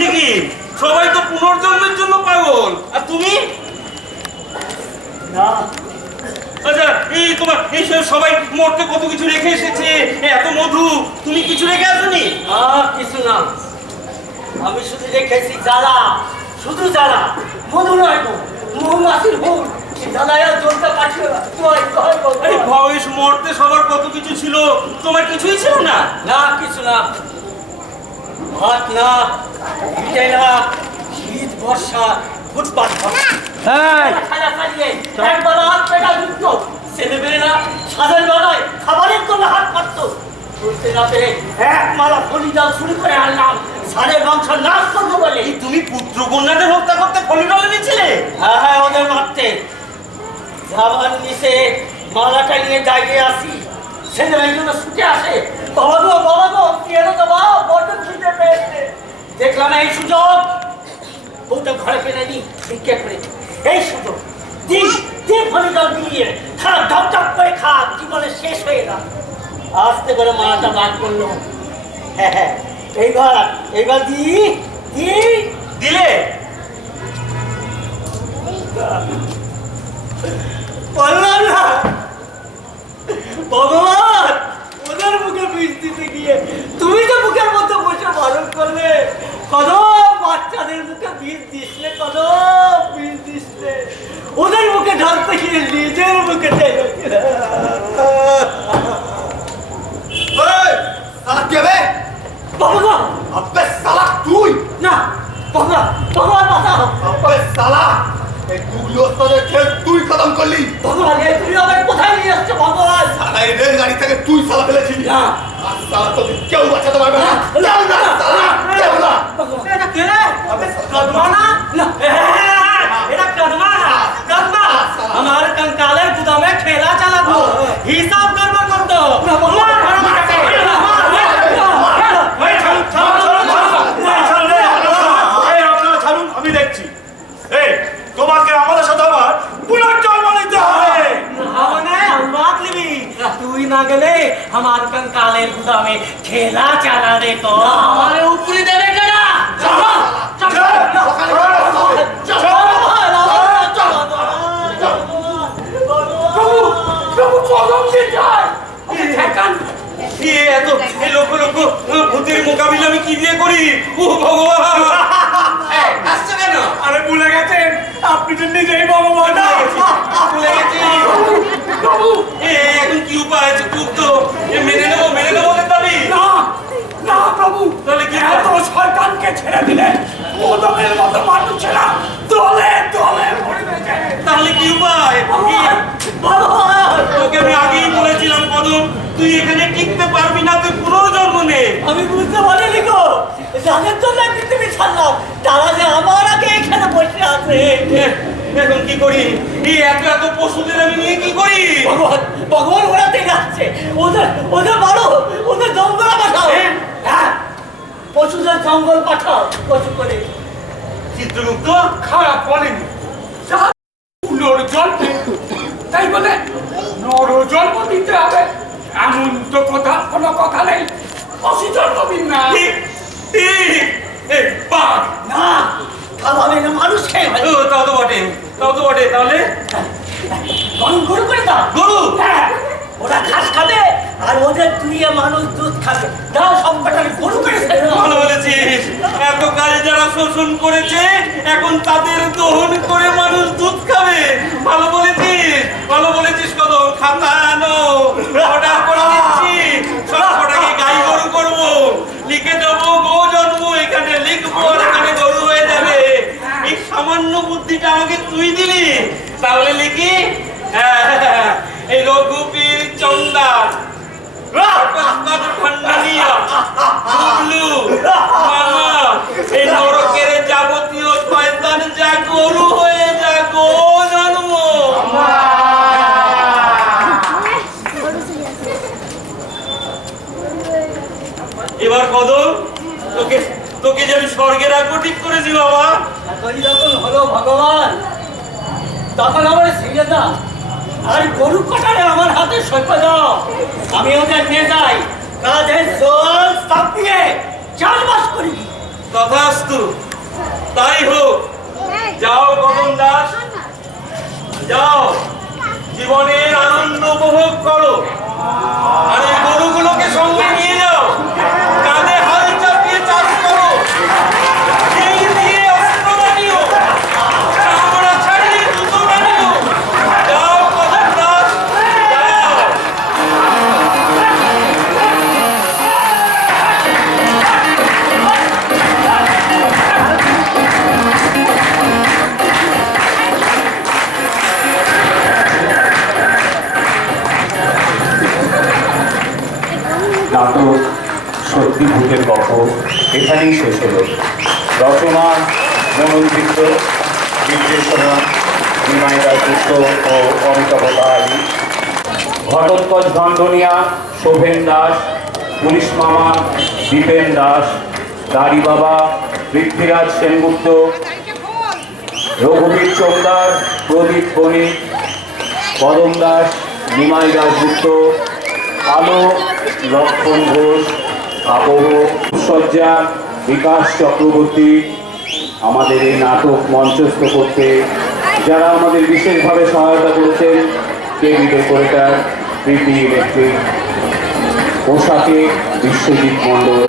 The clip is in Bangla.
ঠিকই, সবাই তো পুনর্জন্মের জন্য পাগল, আর তুমি? না। আচ্ছা, এই তোমার এই সবাই মরতে কত কিছু রেখে এসেছে, এত মধু, তুমি কিছু রেখে আসোনি? কিছু না, আমি শুধু রেখেছি জ্বালা, শুধু জ্বালা, মধু নয় তো, মৌমাছির হুল। বয়স মরতে সবার কত কিছু ছিল, তোমার কিছুই ছিল না? না, কিছু না, ভাত না, পিঠে না, শীত বর্ষা ফুটপাত ছেলেমেয়েরা সাজাই বেলায় খাবারের জন্য হাত পাততো, বলতে না পেরে এক মালা ফলিডাল শুরু করে আনলাম সারের মাংস নাশ করবো বলে। তুমি পুত্র কন্যাদের হত্যা করতে ফলিডাল এনেছিলে? হ্যাঁ, ওদের মারতে যাবার নিচে মালাটা নিয়ে দাঁড়িয়ে আসি, ছেলেমেয়ের জন্য ছুটে আসে, বাবা গো কি এলো তো বাবা, বড্ড খিদে পেয়েছে। দেখলাম এই সুযোগ, বউটা ঘরে ফেলেনি, ভিক্ষে করে এই সুযোগ দিন ফলিডাল দিয়ে খা, ঢপ করে খা, জীবনে শেষ হয়ে গেল। আস্তে করে মালাটা বার করলো। হ্যাঁ, এইবার দিলে বললাম না ভগবান, ওদের মুখে বিষ দিতে গিয়ে তুমি তো মুখের মধ্যে বসে বারণ করলে, কদম বাচ্চাদের মুখে বিষ দিসলে, কদম বিষ দিসলে, ওদের মুখে ঢালতে গিয়ে নিজের মুখে তুই না, ভগবান বাঁচাও, তুই খতম করলি। ভগবান তুমি আমাকে কোথায় নিয়ে আসছো ভগবান? রেলগাড়ি থেকে তুই সালা ফেলেছিলি না, তোকে কেউ বাঁচাতে পারবে না। এটা কে রে? কদমা না? এটা কদমা না, কদমা আমার कंकालेর গুদামে ঠেলা চালাতো, হিসাব গড়বড় করতো। আমি দেখছি তোমাকে আমাদের সাথে আমার পুনর্জন্ম নিতে হবে। তুই না গেলে আমার कंकालेর গুদামে ঠেলা চালাবে তো আমার উপরে দেবে কেনা। ভূতের মোকাবিলা আমি কি দিয়ে করি? ও ভগবান, আসছে কেন? আরে ভুলে গেছেন, আপনি তো নিজেই ভগবান। ভুলে গেছি। এখন কি উপায় আছে? চুপ তো, মেনে নেবো ওদের দাবি। না প্রভু, তাহলে কি এত শয়তানকে ছেড়ে দিলে ওদের মতো মানুষেরা দলে দলে মরে গেছে। তাহলে কি উপায়? তোকে আমি আগেই বলেছিলাম কদম, তুই এখানে টিকতে পারবি না, তুই পুনর্জন্ম নে। আমি বুঝতে পারিনি গো, যাদের জন্য পৃথিবী ছাড়লাম তারা যে আমার আগে এখানে বসে আছে। এখন কি করি? এই এত পশুদের আমি নিয়ে কি করি? ভগবান ওরা থেকে আসছে, ওদের মারো, ওদের জঙ্গলে পাঠাও। হ্যাঁ, পশুদের জঙ্গল পাঠাও, পশু করে। চিত্রগুপ্ত খারাপ বলেনি, পুনর্জন্ম তাই বলে নরজন্ম দিতে হবে এমন তো কোনো কথা নেই। পশু জন্ম দিন না। বাঘ না, খাওয়াবে না, মানুষ খেয়ে তাও তো বটে। তাহলে গরু করে দাও। গরু? হ্যাঁ, ওরা ঘাস খাবে আর ওদের দুইয়ে মানুষ দুধ খাবে। দাও সবকটা গরু করে ফেলো। ভালো বলেছিস, এত কাল যারা শোষণ করেছে এখন তাদের দহন করে মানুষ দুধ খাবে। ভালো বলেছিস কদম। খাতা আনো, অর্ডার করে দিচ্ছি, সবকটাকে গাই গরু করবো, লিখে দেবো গো জন্ম, এখানে লিখবো আর এখানে গরু হয়ে যাবে। এই সামান্য বুদ্ধিটা আমাকে তুই দিলি, তাহলে লিখি এই রঘুবীর চন্দা এই নরকের যাবতীয় শয়তান যা গরু হয়ে যা গো জন্ম। এবার কদম, তোকে যে আমি স্বর্গে রাখবো ঠিক করেছি বাবা। এখনই যখন হলো ভগবান, তখন আমার ছিঁড়ে দাও আর গরু কাটারে আমার হাতে সঁপে দাও। আমি ওদের নিয়ে যাই, কাজের জল চাপিয়ে চাষবাস করি। তথাস্তু, তাই হোক। যাও কদম দাস, যাও জীবনের আনন্দ উপভোগ করো। আর এই গরুগুলোকে সঙ্গে নিয়ে যাও, কাঁধে হাল চাপিয়ে চাষ করো। ঢিল দিয়ে অস্ত্র বানিও, চামড়া ছাড়িয়ে জুতো বানিও। যাও কদম দাস, যাও। নাটক সত্যি ভূতের গল্প এখানেই শেষ হলো। রচনা মনোনীত, নির্দেশনা নিমাই রাজগুপ্ত ও অমিতাভ পাহাড়ি, ঘটোৎকচ ভান্ডনিয়া শোভেন দাস, পুলিশ মামা দীপেন দাস, দাড়ি বাবা পৃথ্বীরাজ সেনগুপ্ত, রঘুবীর চোপদার প্রদীপ বণিক, কদম দাস নিমাই দাশগুপ্ত, আলো লক্ষণ ঘোষ, আবহ সজ্জা বিকাশ চক্রবর্তী। আমাদের এই নাটক মঞ্চস্থ করতে যারা আমাদের বিশেষভাবে সহায়তা করেছেন, কেবি ডেকোরেটর প্রীতি ইলেকট্রিক, পোশাকে বিশ্বজিৎ মণ্ডল।